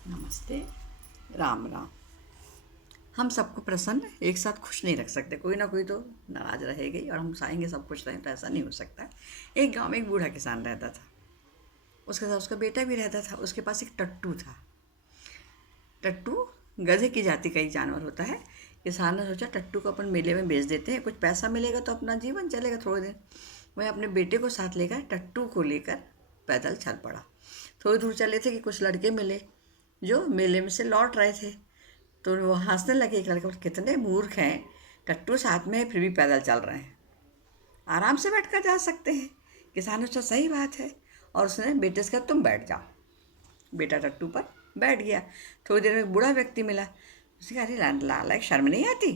नमस्ते। राम राम। हम सबको प्रसन्न एक साथ खुश नहीं रख सकते, कोई ना कोई तो नाराज रहेगा ही, और हम चाहेंगे सब खुश रहें तो ऐसा नहीं हो सकता। एक गांव में एक बूढ़ा किसान रहता था। उसके साथ उसका बेटा भी रहता था। उसके पास एक टट्टू था। टट्टू गधे की जाति का एक जानवर होता है। किसान ने सोचा टट्टू को अपन मेले में बेच देते हैं, कुछ पैसा मिलेगा तो अपना जीवन चलेगा थोड़े दिन। वह अपने बेटे को साथ लेकर टट्टू को लेकर पैदल चल पड़ा। थोड़ी दूर चले थे कि कुछ लड़के मिले जो मेले में से लौट रहे थे। तो वो हंसने लगे। एक लड़के बोले, कितने मूर्ख हैं, टट्टू साथ में है फिर भी पैदल चल रहे हैं, आराम से बैठ कर जा सकते हैं। किसान ने सोचा सही बात है, और उसने बेटे से कहा तुम बैठ जाओ। बेटा टट्टू पर बैठ गया। थोड़ी देर में एक बूढ़ा व्यक्ति मिला। उसने कहा, अरे लाला, शर्म नहीं आती,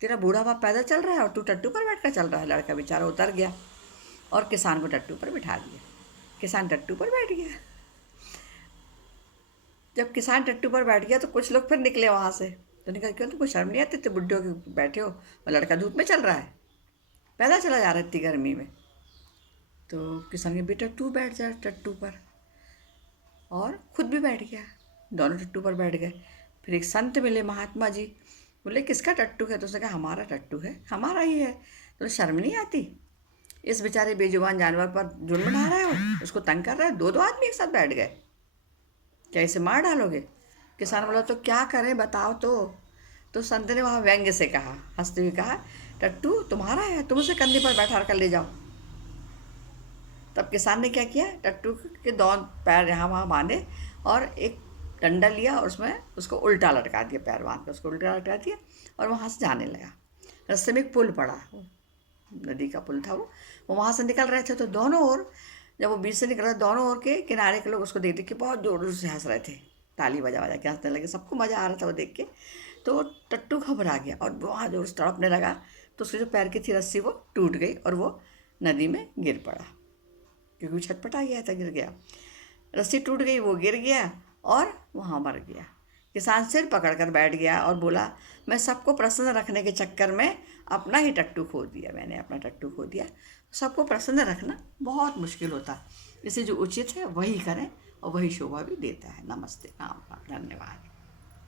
तेरा बूढ़ा बाप पैदल चल रहा है और तू टट्टू पर बैठ कर चल रहा है। लड़का बेचारा उतर गया और किसान को टट्टू पर बिठा दिया। किसान टट्टू पर बैठ गया। जब किसान टट्टू पर बैठ गया तो कुछ लोग फिर निकले वहाँ से। तो उन्होंने कहा, क्यों तुमको शर्म नहीं आती, तो बुड्ढे होके बैठे हो और लड़का धूप में चल रहा है, पैदल चला जा रहा है इतनी गर्मी में। तो किसान के बेटा तू बैठ जा टट्टू पर, और खुद भी बैठ गया। दोनों टट्टू पर बैठ गए। फिर एक संत मिले, महात्मा जी। बोले, किसका टट्टू है? तो उसने कहा, हमारा टट्टू है, हमारा ही है। तो शर्म नहीं आती, इस बेचारे बेजुबान जानवर पर जुर्म ढा रहे हो, उसको तंग कर रहे हो, दो दो आदमी एक साथ बैठ गए, क्या इसे मार डालोगे? किसान बोला, तो क्या करें बताओ तो संत ने वहाँ व्यंग्य से कहा, हंसते हुए कहा, टट्टू तुम्हारा है, तुम उसे कंधे पर बैठा कर ले जाओ। तब किसान ने क्या किया, टट्टू के दोनों पैर यहाँ वहाँ बांधे और एक डंडा लिया और उसमें उसको उल्टा लटका दिया, पैर बांध कर उसको उल्टा लटका दिया और वहाँ से जाने लगा। रास्ते में एक पुल पड़ा, नदी का पुल था वो वहाँ से निकल रहे थे। तो दोनों ओर, जब वो बीच से निकल रहे, दोनों ओर के किनारे के लोग उसको देख देख के बहुत जोर जोर से हंस रहे थे, ताली बजा बजा के हंसने लगे। सबको मज़ा आ रहा था वो देख के। तो वो टट्टू घबरा गया और बहुत जोर से तड़पने लगा। तो उसकी जो पैर की थी रस्सी वो टूट गई और वो नदी में गिर पड़ा, क्योंकि वो छटपटा गया था, गिर गया। रस्सी टूट गई, वो गिर गया और वहाँ मर गया। किसान सिर पकड़ कर बैठ गया और बोला, मैं सबको प्रसन्न रखने के चक्कर में अपना ही टट्टू खो दिया, मैंने अपना टट्टू खो दिया। सबको प्रसन्न रखना बहुत मुश्किल होता है, इसे जो उचित है वही करें और वही शोभा भी देता है। नमस्ते, राम राम, धन्यवाद।